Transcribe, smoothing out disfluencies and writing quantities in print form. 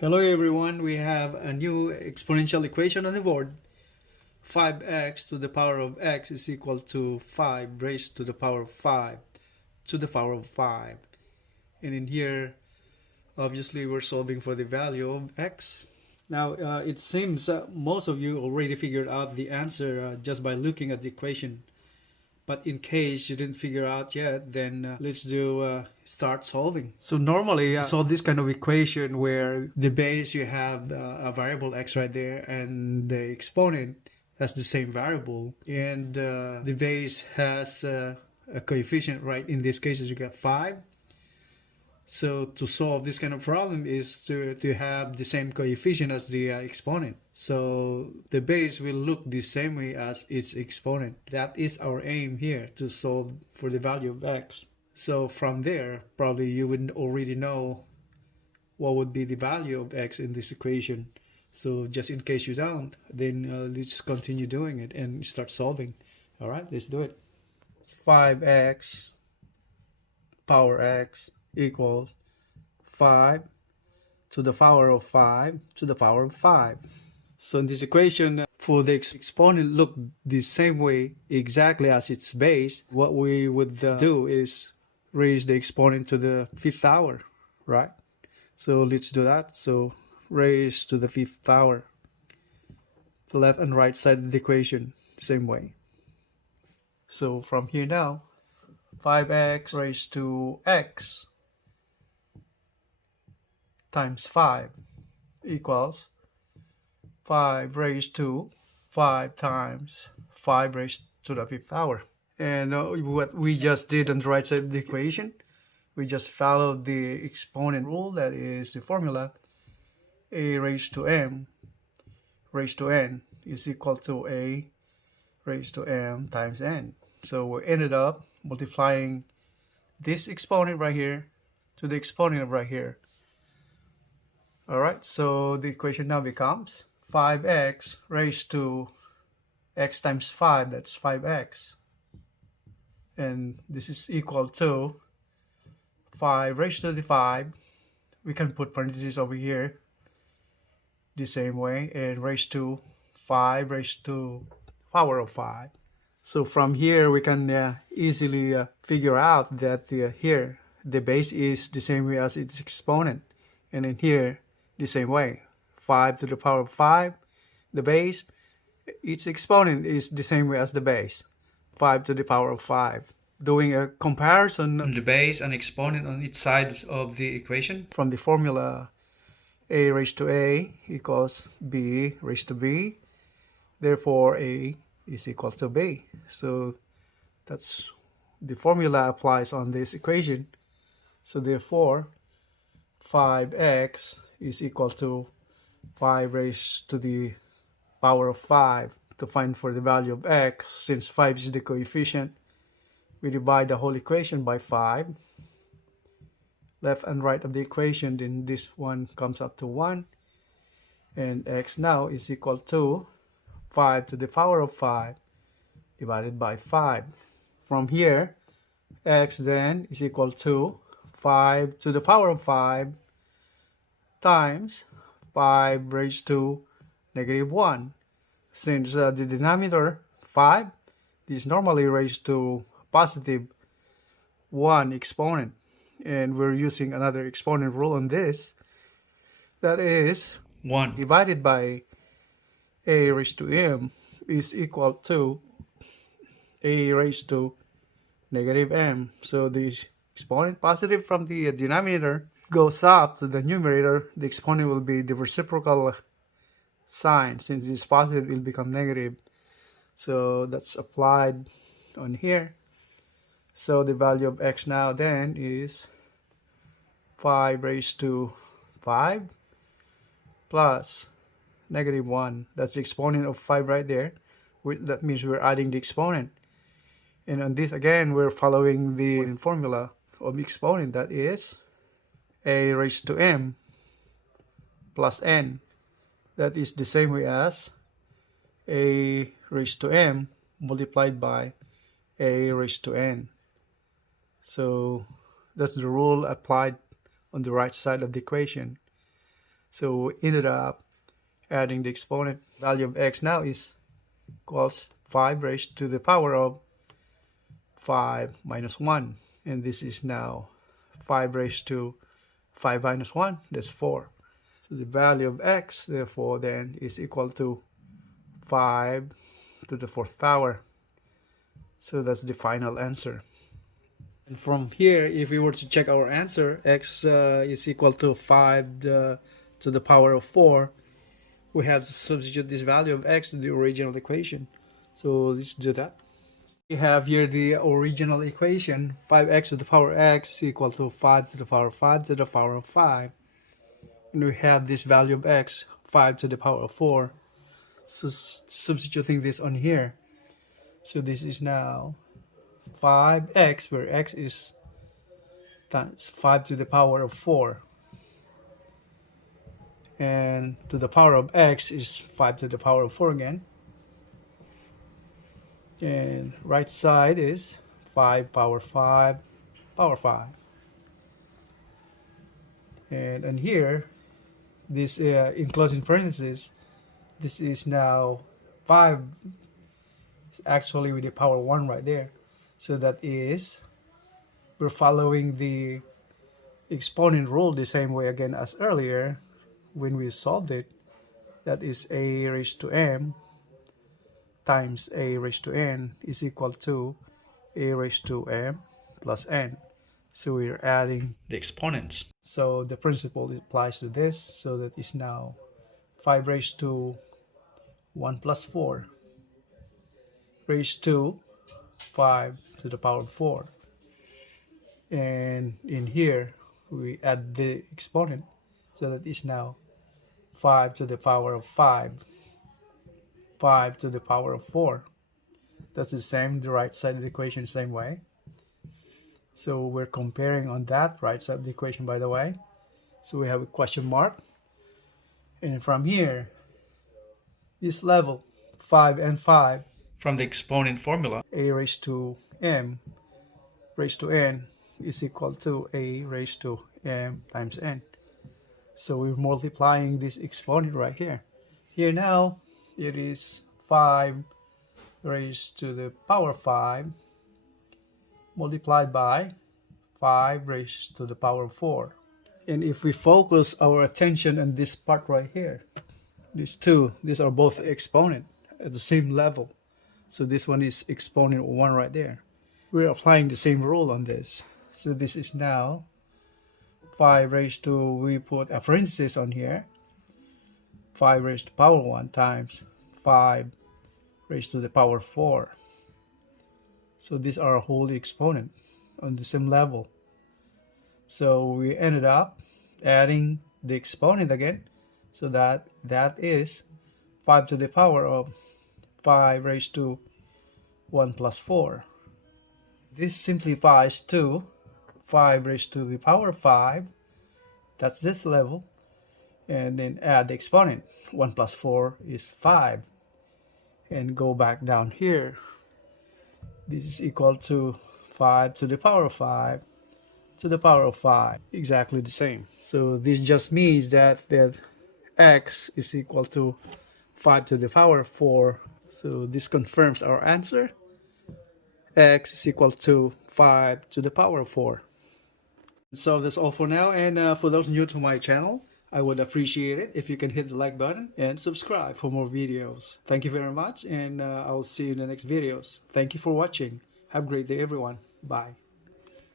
Hello everyone, we have a new exponential equation on the board. 5x to the power of x is equal to 5 raised to the power of 5 to the power of 5. And in here, obviously we're solving for the value of x. Now, it seems most of you already figured out the answer just by looking at the equation. But in case you didn't figure out yet, then let's do start solving. So normally solve this kind of equation where the base you have a variable x right there and the exponent has the same variable, and the base has a coefficient, right? In this case you got 5. So to solve this kind of problem is to have the same coefficient as the exponent. So the base will look the same way as its exponent. That is our aim here, to solve for the value of x. So from there, probably you would already know what would be the value of x in this equation. So just in case you don't, then let's continue doing it and start solving. All right, let's do it. 5x power x equals 5 to the power of 5 to the power of 5. So in this equation, for the exponent look the same way exactly as its base, what we would do is raise the exponent to the 5th power, right? So let's do that. So raise to the 5th power. The left and right side of the equation, same way. So from here now, 5x raised to x times 5 equals 5 raised to 5 times 5 raised to the 5th power. And what we just did on the right side of the equation, we just followed the exponent rule, that is the formula a raised to m raised to n is equal to a raised to m times n. So we ended up multiplying this exponent right here to the exponent right here. Alright, so the equation now becomes 5x raised to x times 5, that's 5x. And this is equal to 5 raised to the 5. We can put parentheses over here the same way, and raised to 5 raised to power of 5. So from here we can easily figure out that here the base is the same way as its exponent, and in here the same way, 5 to the power of 5, the base, its exponent is the same way as the base, 5 to the power of 5. Doing a comparison on the base and exponent on each side of the equation, from the formula a raised to a equals b raised to b, therefore a is equal to b. So that's the formula applies on this equation. So therefore 5x is equal to 5 raised to the power of 5. To find for the value of x, since 5 is the coefficient, we divide the whole equation by 5. Left and right of the equation, then this one comes up to 1. And x now is equal to 5 to the power of 5 divided by 5. From here, x then is equal to 5 to the power of 5 times 5 raised to negative 1. Since the denominator 5 is normally raised to positive 1 exponent, and we're using another exponent rule on this, that is 1 divided by a raised to m is equal to a raised to negative m. So the exponent positive from the denominator goes up to the numerator. The exponent will be the reciprocal sign. Since it's positive, it will become negative. So that's applied on here. So the value of x now then is 5 raised to 5 plus negative 1. That's the exponent of 5 right there. That means we're adding the exponent. And on this again, we're following the formula of the exponent, that is a raised to m plus n. That is the same way as a raised to m multiplied by a raised to n. So that's the rule applied on the right side of the equation. So we ended up adding the exponent value of x now is equals 5 raised to the power of 5 minus 1. And this is now 5 raised to 5 minus 1, that's 4. So the value of x, therefore, then is equal to 5 to the 4th power. So that's the final answer. And from here, if we were to check our answer, x is equal to 5 to the power of 4. We have to substitute this value of x to the original equation. So let's do that. We have here the original equation, 5x to the power x is equal to 5 to the power of 5 to the power of 5. And we have this value of x, 5 to the power of 4. So substituting this on here. So this is now 5x, where x is times 5 to the power of 4. And to the power of x is 5 to the power of 4 again. And right side is 5 power 5 power 5. And in here, this enclosed in parentheses, this is now 5, it's actually with the power 1 right there. So that is, we're following the exponent rule the same way again as earlier when we solved it. That is a raised to m times a raised to n is equal to a raised to m plus n. So we're adding the exponents. So the principle applies to this. So that is now 5 raised to 1 plus 4 raised to 5 to the power of 4. And in here, we add the exponent. So that is now 5 to the power of 5, 5 to the power of 4. That's the same, the right side of the equation, same way. So we're comparing on that right side of the equation, by the way. So we have a question mark. And from here, this level, 5 and 5, from the exponent formula, a raised to m raised to n is equal to a raised to m times n. So we're multiplying this exponent right here. Here now, it is 5 raised to the power 5 multiplied by 5 raised to the power 4. And if we focus our attention on this part right here, these two, these are both exponent at the same level. So this one is exponent 1 right there. We're applying the same rule on this. So this is now 5 raised to, we put a parenthesis on here, 5 raised to power 1 times 5 raised to the power 4. So these are wholly exponent on the same level. So we ended up adding the exponent again. So that is 5 to the power of 5 raised to 1 plus 4. This simplifies to 5 raised to the power 5. That's this level. And then add the exponent. 1 plus 4 is 5. And go back down here. This is equal to 5 to the power of 5 to the power of 5. Exactly the same. So this just means that x is equal to 5 to the power of 4. So this confirms our answer. X is equal to 5 to the power of 4. So that's all for now. And for those new to my channel, I would appreciate it if you can hit the like button and subscribe for more videos. Thank you very much, and I will see you in the next videos. Thank you for watching. Have a great day, everyone. Bye.